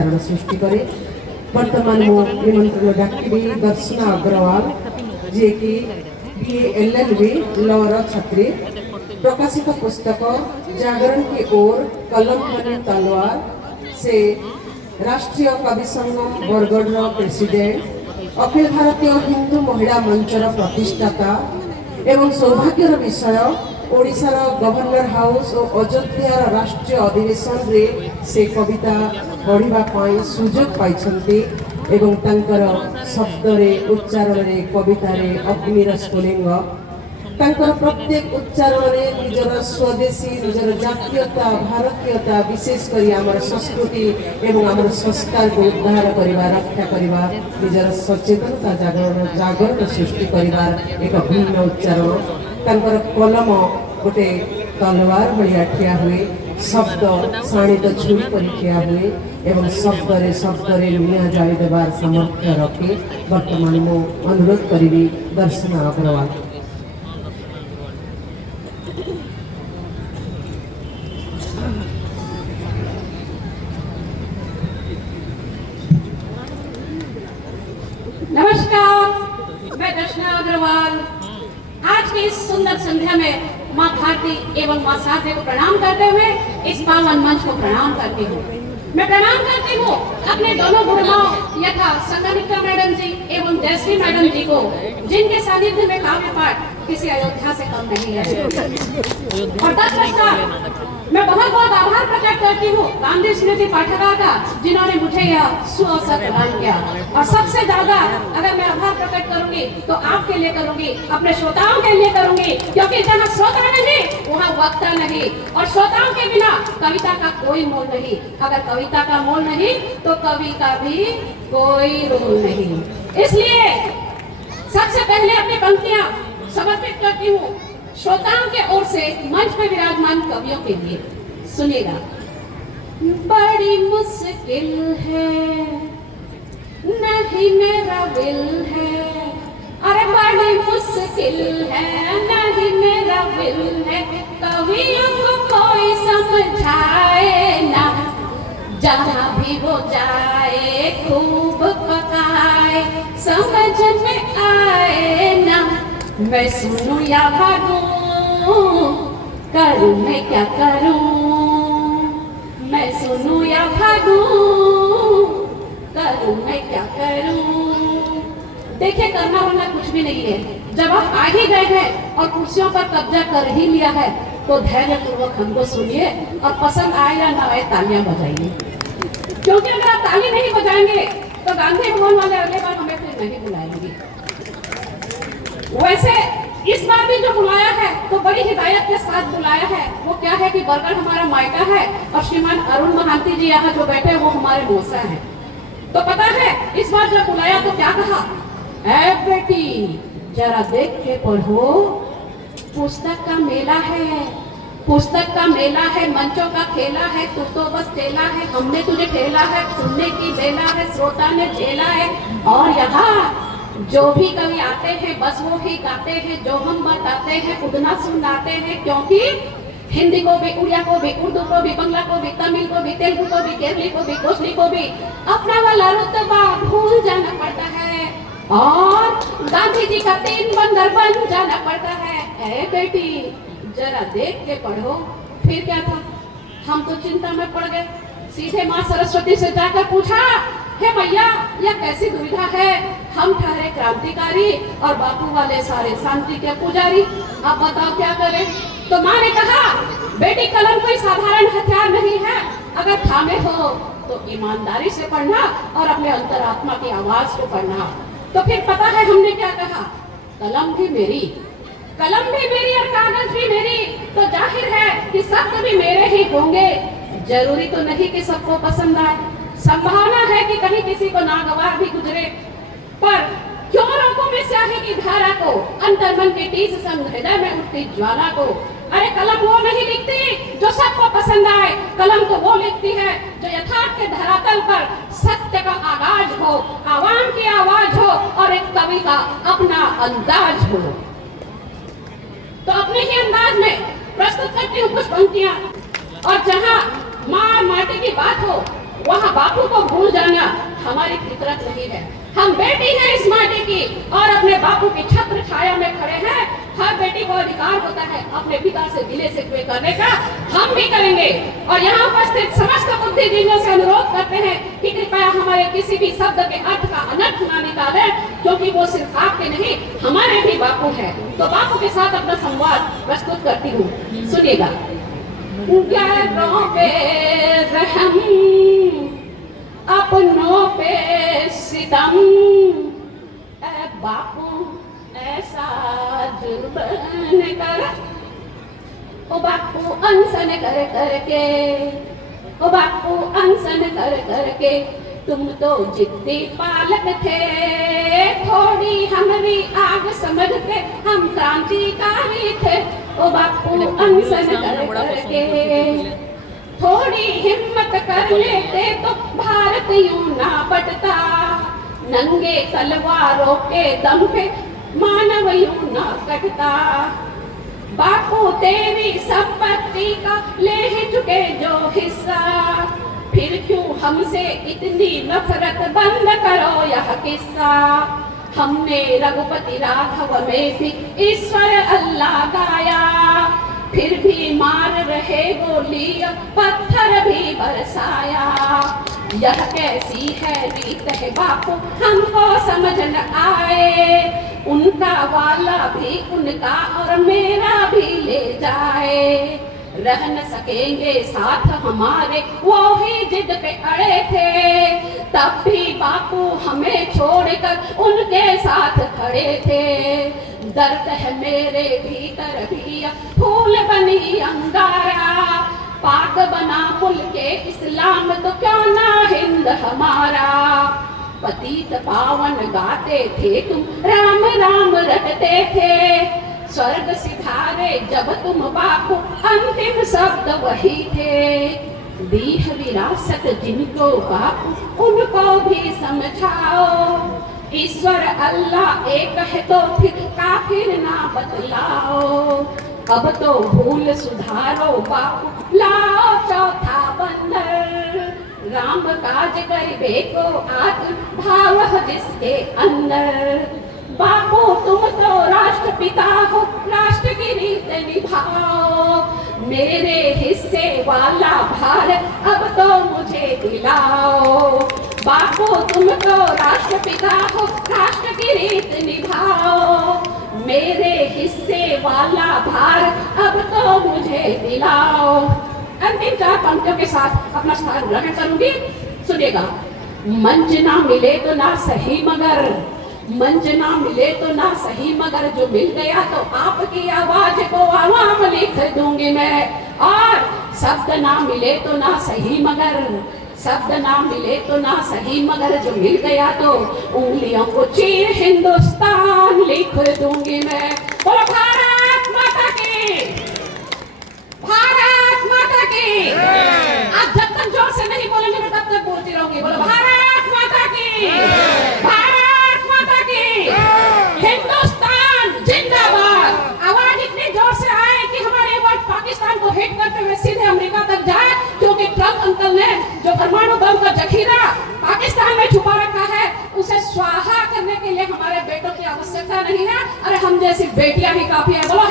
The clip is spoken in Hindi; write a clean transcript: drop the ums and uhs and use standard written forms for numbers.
सृष्टि करे वर्तमान मो निमंत्रण डाक्टी दर्शना अग्रवाल जी की बीए एलएलबी लॉ छात्री प्रकाशित पुस्तक जागरण की ओर कलम बनी तलवार से राष्ट्रीय कवि संघ बरगढ़ प्रेसिडेंट अखिल भारतीय हिंदू महिला मंचर प्रतिष्ठाता एवं सौभाग्यर विषय ओडिशार गवर्नर हाउस और अयोध्यार राष्ट्रीय अधिवेशन रे से कविता पढ़ा सुजोग पाई एवं तांकर शब्द रे उच्चारण रे कविता रे अग्निर स्फुलिंग तांकर प्रत्येक उच्चारण रे निजर स्वदेशी निजर जातीयता भारतीयता विशेष करी आमर संस्कृति एवं आमर संस्कार को उद्धार करिवा रक्षा करिवा निजर सचेतनता जागरण सृष्टि करिवार एक भिन्न उच्चारण तांकर कलम गोटे तलवार भलिया ठिया हुए शब्द शाणित छुरी पर ठिया हुए एवं शब्द रे निया जाली देवार सामर्थ्य रखे वर्तमान मो अनुरोध करी दर्शना अग्रवाल। नमस्कार, मैं दर्शना अग्रवाल आज की इस सुंदर संध्या में माँ भारती एवं माँ साध्य को प्रणाम करते हुए इस पावन मंच को प्रणाम करती हूँ। मैं प्रणाम करती हूँ अपने दोनों गुरुमाओं यथा संगनिका मैडम जी एवं जयश्री मैडम जी को, जिनके सानिध्य में काव्य पाठ किसी अयोध्या से कम नहीं है। और तत्पश्चात मैं बहुत बहुत आभार प्रकट करती हूँ गांधी स्मृति पाठशाला का, जिन्होंने मुझे यह सुअवसर प्रदान किया। और सबसे ज्यादा अगर मैं आभार प्रकट करूंगी तो आपके लिए करूंगी, अपने श्रोताओं के लिए करूंगी, क्योंकि जहाँ श्रोता नहीं वहाँ वक्ता नहीं, और श्रोताओं के बिना कविता का कोई मोल नहीं। अगर कविता का मोल नहीं तो कवि का भी कोई रोल नहीं। इसलिए सबसे पहले अपनी पंक्तियां समर्पित करती हूँ श्रोताओं के ओर से मंच पे विराजमान कवियों के लिए। सुनिएगा। बड़ी मुश्किल है नहीं मेरा दिल है, अरे बड़ी मुश्किल है नहीं मेरा दिल है, कवियों को कोई समझाए ना, जहाँ भी वो जाए खूब पकाए, समझ में आए ना, मैं सुनूं या भागूं, करूं मैं क्या करूं, मैं सुनूं या भागूं, करूं मैं क्या करूं। देखिए, करना वरना कुछ भी नहीं है। जब आप आ ही गए हैं और कुर्सियों पर कब्जा कर ही लिया है तो धैर्य पूर्वक हमको सुनिए और पसंद आए या ना आए तालियां बजाइए, क्योंकि अगर आप ताली नहीं बजाएंगे तो गांधी भवन वाले अगले बार हमें फिर नहीं बुलाएंगे। वैसे इस बार भी जो बुलाया है तो बड़ी हिदायत के साथ बुलाया है। वो क्या है कि बरगढ़ हमारा मायका है और श्रीमान अरुण महांती जी यहाँ जो बैठे वो हमारे मौसा हैं। तो पता है इस बार जब बुलाया तो क्या कहा, ऐ बेटी जरा देख के पढ़ो, पुस्तक का मेला है, पुस्तक का मेला है, मंचों का खेला है, तू तो बस चेला है, हमने तुझे ठेला है, सुनने की बेला है, श्रोता ने झेला है। और यहाँ जो भी कवि आते हैं बस वो ही गाते हैं, जो हम बताते हैं उतना सुनाते हैं, क्योंकि हिंदी को भी, उड़िया को भी, उर्दू को भी, बंगला को भी, तमिल को भी, तेलुगु को भी, केरली को भी, कोसली को भी अपना वाला रुतबा भूल जाना पड़ता है और गांधी जी का 3 बंदर बन जाना पड़ता है। ऐ बेटी जरा देख के पढ़ो। फिर क्या था, हम तो चिंता में पड़ गए। सीधे माँ सरस्वती से जाकर पूछा, हे मैया यह कैसी दुविधा है, हम ठहरे क्रांतिकारी और बापू वाले सारे शांति के पुजारी, अब बताओ क्या करें। तो माँ ने कहा, बेटी कलम कोई साधारण हथियार नहीं है, अगर थामे हो तो ईमानदारी से पढ़ना और अपने अंतरात्मा की आवाज को पढ़ना। तो फिर पता है हमने क्या कहा, कलम भी मेरी, कलम भी मेरी और कागज भी मेरी, तो जाहिर है कि शब्द भी मेरे ही होंगे। जरूरी तो नहीं कि सबको पसंद आए, संभावना है कि कहीं किसी को नागवार भी गुजरे, पर क्यों रोको मैं स्याही की धारा को, अंतर्मन के टीस संग हृदय में उठती ज्वाला को। अरे कलम वो नहीं लिखती जो सबको पसंद आए, कलम तो वो लिखती है जो यथार्थ के धरातल पर सत्य का आगाज हो, आवाम की आवाज हो और एक कवि का अपना अंदाज हो। तो अपने ही अंदाज में प्रस्तुत करती हूँ कुछ पंक्तियां, और जहाँ माँ माटी की बात हो वहाँ बापू को भूल जाना हमारी फितरत नहीं है। हम बेटी हैं इस माटी की और अपने बापू की छत्र छाया में खड़े हैं। हर बेटी को अधिकार होता है अपने पिता से गिले शिकवे करने का, हम भी करेंगे। और यहाँ उपस्थित समस्त बुद्धिजीवियों से अनुरोध करते हैं कि कृपया हमारे किसी भी शब्द के अर्थ का अनर्थ ना निकालें, क्योंकि वो सिर्फ आपके नहीं हमारे भी बापू हैं। तो बापू के साथ अपना संवाद प्रस्तुत करती हूँ, सुनिएगा। गैरों पे रहम, अपनों पे सितम, ऐ बापू ऐसा जुर्म न कर। ओ बापू अनशन कर करके, ओ बापू अनशन कर करके, तुम तो जिद्दी पालक थे। थोड़ी हमारी आग समझ के हम क्रांतिकारी थे। ओ बापू अनशन कर करके, थोड़ी हिम्मत कर लेते तो भारत यूं ना बटता। नंगे तलवारों के दम पे मानव यूं ना कटता। बापू तेरी संपत्ति का ले ही चुके जो हिस्सा, फिर क्यों हमसे इतनी नफरत, बंद करो यह किस्सा। हमने रघुपति राघव में भी ईश्वर अल्लाह गाया, फिर भी मार रहे गोली पत्थर भी बरसाया। यह कैसी है रीत है बापू हमको समझ न आए, उनका वाला भी उनका और मेरा भी ले जाए। रह न सकेंगे साथ हमारे वो ही जिद पे अड़े थे, तब भी बापू हमें छोड़कर उनके साथ खड़े थे। दर्द है मेरे भीतर भी फूल बनी अंगारा, पाक बना मुल्के इस्लाम तो क्यों ना हिंद हमारा। पतित पावन गाते थे तुम, राम राम रटते थे, स्वर्ग सिधारे जब तुम बापू अंतिम शब्द वही थे। दीह विरासत जिनको बापू उनको भी समझाओ, ईश्वर अल्लाह एक है तो फिर काफिर ना बतलाओ। अब तो भूल सुधारो बापू लाओ चौथा बंदर, राम काज करिबे को आज भाव जिसके अंदर। बापू तुम तो राष्ट्रपिता हो, राष्ट्र की रीत निभाओ, मेरे हिस्से वाला भार अब तो मुझे दिलाओ। बापू तुम तो राष्ट्रपिता हो, राष्ट्र की रीत निभाओ, मेरे हिस्से वाला भार अब तो मुझे दिलाओ। अंतिम 4 पंक्तियों के साथ अपना स्थान ग्रहण करूंगी, सुनिएगा। मंच ना मिले तो ना सही मगर, मंच ना मिले तो ना सही मगर, जो मिल गया तो आपकी आवाज को आवाम लिख दूंगी मैं। और शब्द ना मिले तो ना सही मगर, शब्द ना मिले तो ना सही मगर, जो मिल गया तो उंगलियों को चीर हिंदुस्तान लिख दूंगी मैं। बोलो भारत माता की, भारत माता की। आप जब तक जोर से नहीं बोलेंगे मैं तब तक बोलती रहूंगी। बोलो भारत माता की, भारत माता की, हिंदुस्तान जिंदाबाद। आवाज इतनी जोर से आए कि हमारे वर्ड पाकिस्तान को हिट करते हुए सीधे अमेरिका तक जाए, क्योंकि ट्रम्प अंकल ने जो परमाणु बम का जखीरा पाकिस्तान में छुपा रखा है उसे स्वाहा करने के लिए हमारे बेटों की आवश्यकता नहीं है। अरे हम जैसी बेटियां ही काफी है। बोलो